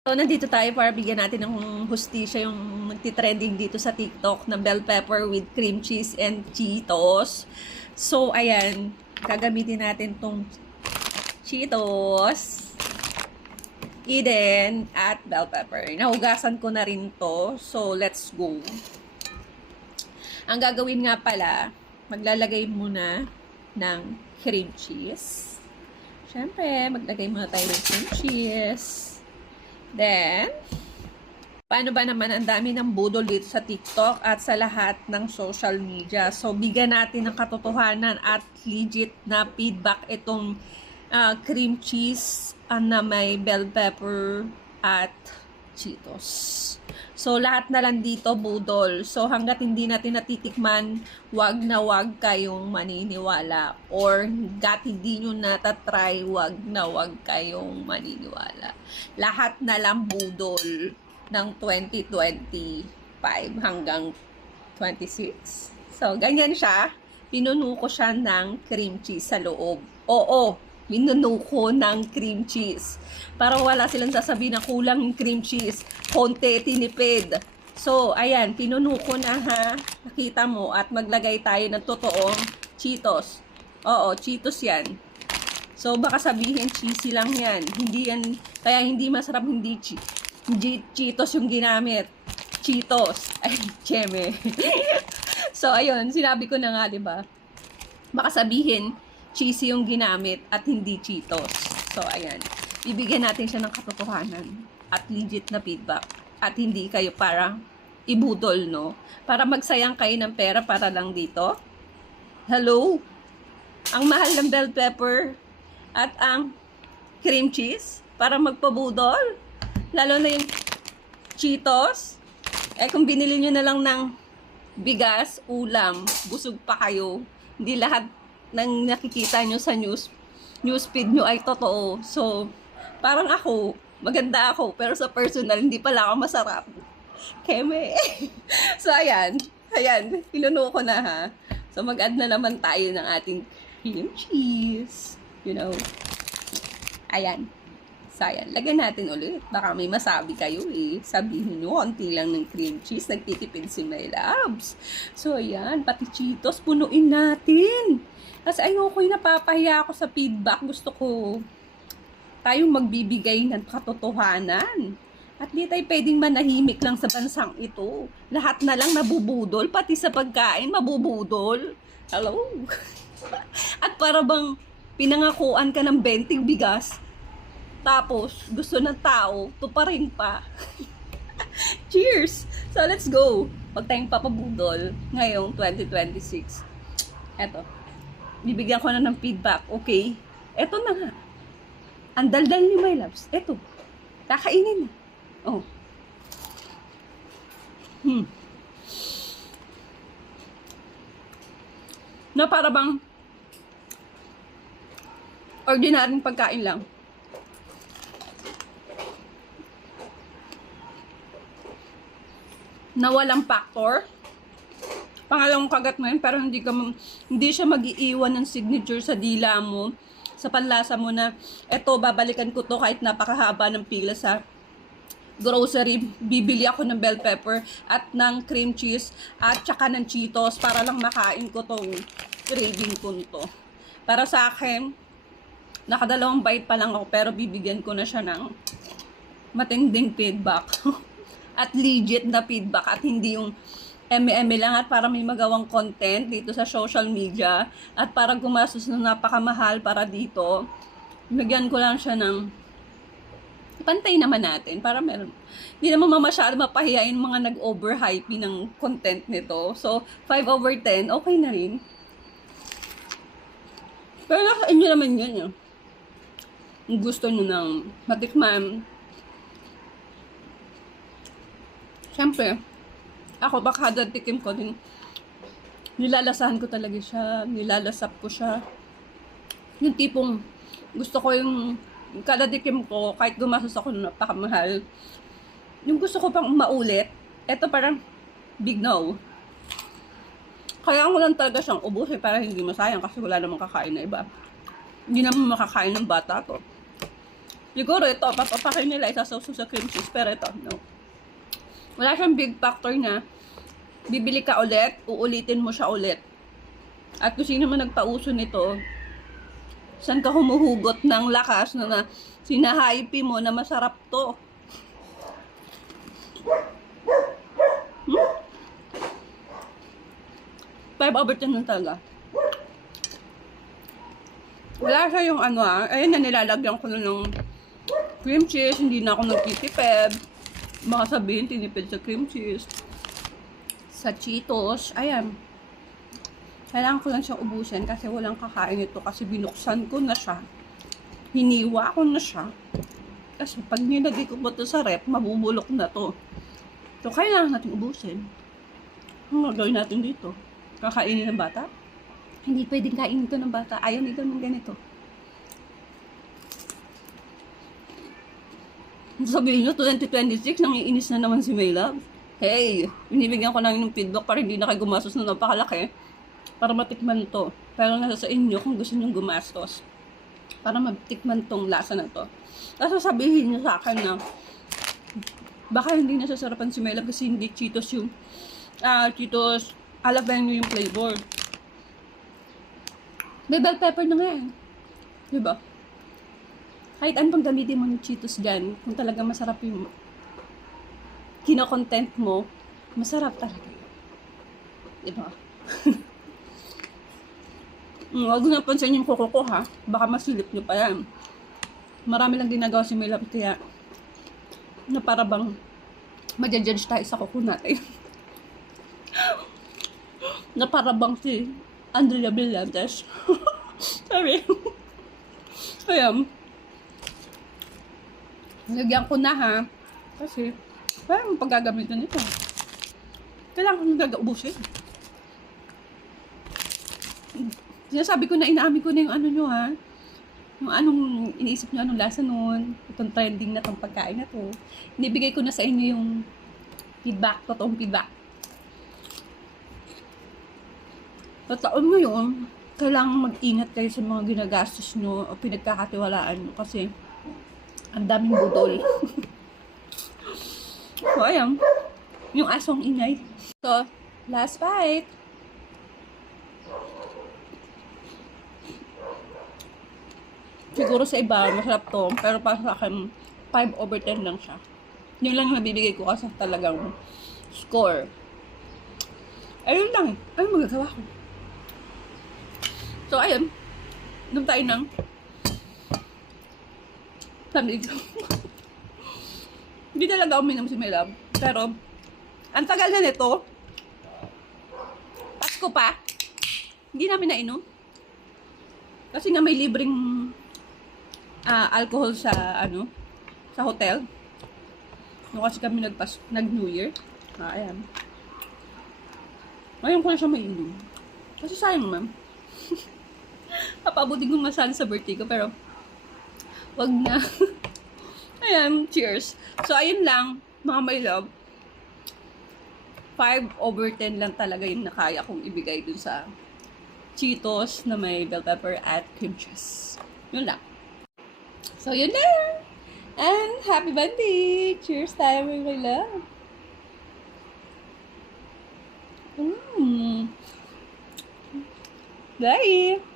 So, nandito tayo para bigyan natin ng hustisya yung nagtitrending dito sa TikTok na bell pepper with cream cheese and Cheetos. So, ayan, gagamitin natin tong Cheetos, Eden, at bell pepper. Nahugasan ko na rin to. So, let's go. Ang gagawin nga pala, maglalagay muna ng cream cheese. Siyempre, maglagay muna tayo ng cream cheese. Then, paano ba naman ang dami ng budol dito sa TikTok at sa lahat ng social media. So, bigyan natin ng katotohanan at legit na feedback itong cream cheese na may bell pepper at Cheetos. So, lahat na lang dito budol. So, hanggat hindi natin natitikman, wag na wag kayong maniniwala. Or, hanggat hindi nyo natatry, wag na wag kayong maniniwala. Lahat na lang budol ng 2025 hanggang 26. So, ganyan siya. Pinuno ko siya ng cream cheese sa loob. Oo, pinuno ko ng cream cheese. Para wala silang sasabihin na kulang yung cream cheese. Konti, tinipid. So, ayan, pinuno ko na ha. Nakita mo at maglagay tayo ng totoong Cheetos. Oo, Cheetos yan. So, baka sabihin cheesy lang yan. Hindi yan, kaya hindi masarap, hindi Cheetos yung ginamit. Cheetos. Ay, cheme. So, ayun, sinabi ko na nga, diba? Baka sabihin, cheesy yung ginamit at hindi Cheetos. So, ayan. Bibigyan natin siya ng katotohanan at legit na feedback. At hindi kayo para ibudol, no? Para magsayang kayo ng pera para lang dito. Hello? Ang mahal ng bell pepper at ang cream cheese para magpabudol. Lalo na yung Cheetos. Eh kung binili nyo na lang ng bigas, ulam, busog pa kayo. Hindi lahat ng nakikita nyo sa newsfeed nyo ay totoo. So, parang ako, maganda ako, pero sa personal, hindi pala ako masarap. Keme. So, ayan. Ayan, pinuno ko na ha. So, mag-add na naman tayo ng ating cream cheese. You know. Ayan. So, ayan. Lagyan natin ulit. Baka may masabi kayo eh. Sabihin nyo, konti lang ng cream cheese. Nagtitipid si my loves. So, ayan. Pati Cheetos, punuin natin. Kasi ayoko yung napapahiya ako sa feedback. Gusto ko tayong magbibigay ng katotohanan. At di tayo pwedeng manahimik lang sa bansang ito. Lahat na lang nabubudol, pati sa pagkain mabubudol. Hello? At para bang pinangakuan ka ng 20 bigas, tapos gusto ng tao, tuparin pa. Cheers! So let's go! Huwag tayong papabudol ngayong 2026. Eto, bibigyan ko na ng feedback, okay? Eto na nga. Ang daldal ni my loves. Eto. Kakainin na. Oh. Na para bang ordinaryong pagkain lang. Na walang factor. Pangalawang kagat mo yun, pero hindi siya mag-iiwan ng signature sa dila mo, sa panlasa mo na, eto, babalikan ko to kahit napakahaba ng pila sa grocery, bibili ako ng bell pepper at ng cream cheese at tsaka ng Cheetos para lang makain ko tong craving ko to. Para sa akin, nakadalawang bite pa lang ako pero bibigyan ko na siya ng matinding feedback. At legit na feedback at hindi yung eme-eme lang at para may magawang content dito sa social media at para gumastos ng napakamahal para dito. Bigyan ko lang siya ng pantay naman natin para meron. Hindi naman masyado mapahiyain mga nag-overhype ng content nito. So, 5/10, okay na rin. Pero nasa inyo naman yan yun. Kung gusto nyo ng matikman. Siyempre, ako baka tikim ko din. Nilalasahan ko talaga siya. Nilalasap ko siya. Yung tipong gusto ko yung kada tikim ko, kahit gumastos ako ng napakamahal, yung gusto ko pang maulit, eto parang big no. Kaya ako lang talaga siyang ubusin para hindi masayang kasi wala namang kakain na iba. Hindi naman makakain ng bata to. Siguro ito, papapakin nila isasawso sa cream cheese. Pero ito, no. Wala siyang big factor na bibili ka ulit, uulitin mo siya ulit. At kung sino man nagpauso nito, saan ka humuhugot ng lakas na sinahype mo na masarap to. 5/10 lang talaga. Wala siya yung ano ayun na nilalagyan ko na ng cream cheese, hindi na ako nagtitipid. Baka sabihin, tinipid sa cream cheese. Sa Cheetos, ayan. Kailangan ko lang siyang ubusin kasi walang kakain ito kasi binuksan ko na siya. Hiniwa ko na siya. Kasi pag nilagay ko ba ito sa rep, mabubulok na to. So, kailangan natin ubusin. Ang gagawin natin dito? Kakainin ng bata? Hindi pwedeng kainin ito ng bata. Ayaw nito ng ganito. Sabihin nyo, 2026, nangiinis na naman si Maylove. Hey, binibigyan ko lang ng feedback para hindi na kayo gumastos na napakalaki. Para matikman to. Pero nasa sa inyo kung gusto nyo gumastos. Para matikman tong lasa na to. Tapos sabihin nyo sa akin na baka hindi nasasarapan si Maylove kasi hindi Cheetos yung Cheetos jalapeno yung flavor. May bell pepper na nga eh. Diba? Kahit anong gamitin mo ng Cheetos dyan, kung talaga masarap yung kino-content mo, masarap talaga yun. Diba? Huwag na pansin yung kuko ko ha. Baka masilip nyo pa yan. Marami lang ginagawa si Maylove kaya na para bang madjudge tayo sa kuko natin. Na para bang si Andrea Brillantes. Sorry. Ayan. Lagyan ko na ha. Kasi, parang paggagamitan nito. Kailangan ko nang gagaubusin. Sinasabi ko na, inaamin ko na yung ano nyo ha. Yung anong iniisip nyo, anong lasa nun. Itong trending na itong pagkain na to. Inibigay ko na sa inyo yung feedback, totoong feedback. Sa taon ngayon, kailangan mag-ingat kayo sa mga ginagastos nyo o pinagkakatiwalaan nyo kasi ang daming budol. So, ayan. Yung asong ingay. So, last bite. Siguro sa iba, masarap to. Pero para sa akin, 5/10 lang siya. Yun lang nabibigay ko kasi talagang score. Ayun lang. Ayun magagawa ko. So, ayun. Doon tayo ng lamig. Hindi talaga uminom si Maylove. Pero, ang tagal na nito. Pasko pa. Hindi namin nainom. Kasi nga may libreng alcohol sa, sa hotel. Nung kasi kami nag-New Year. Ayan. Ngayon ko na siya mainom. Kasi sayang naman. Papabuti kong masali sa birthday ko, pero wag na. Ayan, cheers. So, ayun lang, mga Maylove. 5/10 lang talaga yung nakaya kong ibigay dun sa Cheetos na may bell pepper at cream cheese. Yun lang. So, yun lang. And happy birthday! Cheers tayo, my Maylove. Bye!